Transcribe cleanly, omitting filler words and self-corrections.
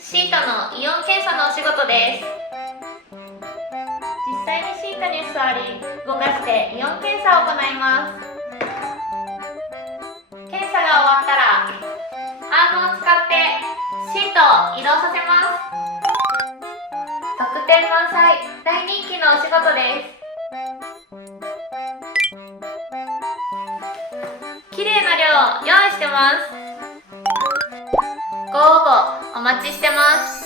シータのイオン検査のお仕事です。実際にシータに座り動かしてイオン検査を行います。検査が終わったらアームを使ってシートを移動させます。特典満載、大人気のお仕事です。綺麗な量を用意してます。ご応募お待ちしてます。